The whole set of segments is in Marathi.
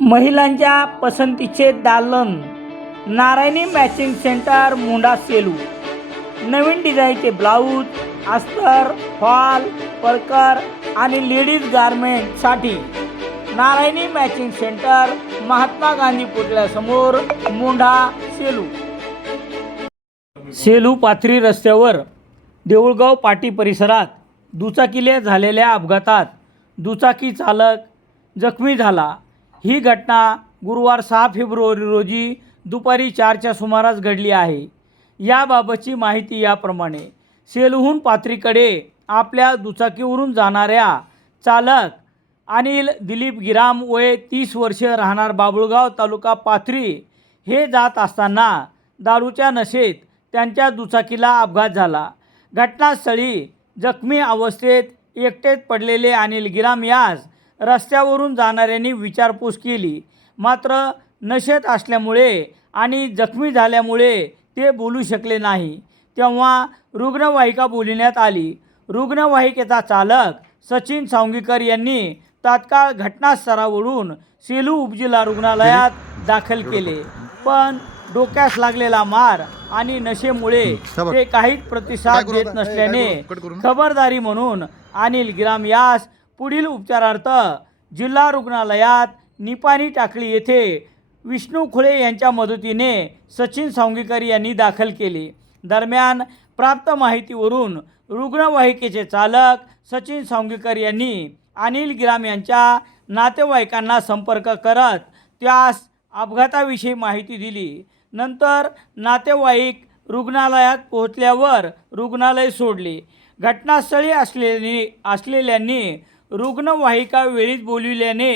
महिलांच्या पसंतीचे दालन नारायणी मॅचिंग सेंटर मुंडा सेलू. नवीन डिझाईनचे ब्लाऊज अस्तर फॉल परकर आणि लेडीज गारमेंटसाठी नारायणी मॅचिंग सेंटर महात्मा गांधी पुतळ्यासमोर मुंढा सेलू. सेलू पाथरी रस्त्यावर देऊळगाव पाटी परिसरात दुचाकीले झालेल्या अपघातात दुचाकी चालक जखमी झाला. ही घटना गुरुवार सहा फेब्रुवारी रोजी दुपारी चारच्या सुमारास घडली आहे. याबाबतची माहिती याप्रमाणे सेलहून पात्रीकडे आपल्या दुचाकीवरून जाणाऱ्या चालक अनिल दिलीप गिराम वय तीस वर्ष राहणार बाबुळगाव तालुका पाथरी हे जात असताना दारूच्या नशेत त्यांच्या दुचाकीला अपघात झाला. घटनास्थळी जखमी अवस्थेत एकटेच पडलेले अनिल गिराम यास रस्त्यावरून जाणाऱ्यांनी विचारपूस केली. मात्र नशेत असल्यामुळे आणि जखमी झाल्यामुळे ते बोलू शकले नाही. तेव्हा रुग्णवाहिका बोलविण्यात आली. रुग्णवाहिकेचा चालक सचिन सावंगीकर यांनी तात्काळ घटनास्थळावरून सेलू उपजिल्हा रुग्णालयात दाखल केले. पण डोक्यास लागलेला मार आणि नशेमुळे ते काहीच प्रतिसाद देत नसल्याने खबरदारी म्हणून अनिल गिराम यास पुढील उपचारार्थ जिल्हा रुग्णालयात निपाणी टाकळी येथे विष्णू खुळे यांच्या मदतीने सचिन सावंगीकर यांनी दाखल केले. दरम्यान प्राप्त माहितीवरून रुग्णवाहिकेचे चालक सचिन सावंगीकर यांनी अनिल गिराम यांच्या नातेवाईकांना संपर्क करत त्यास अपघाताविषयी माहिती दिली. नंतर नातेवाईक रुग्णालयात पोहोचल्यावर रुग्णालय सोडले. घटनास्थळी असलेली असलेल्यांनी रुग्णवाहिका वेळीच बोलविल्याने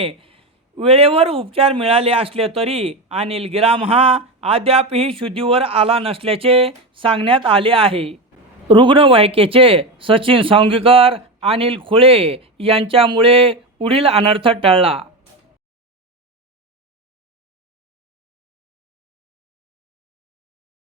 वेळेवर उपचार मिळाले असले तरी अनिल गिराम हा अद्यापही शुद्धीवर आला नसल्याचे सांगण्यात आले आहे. रुग्णवाहिकेचे सचिन सावंगीकर अनिल खुळे यांच्यामुळे पुढील अनर्थ टळला.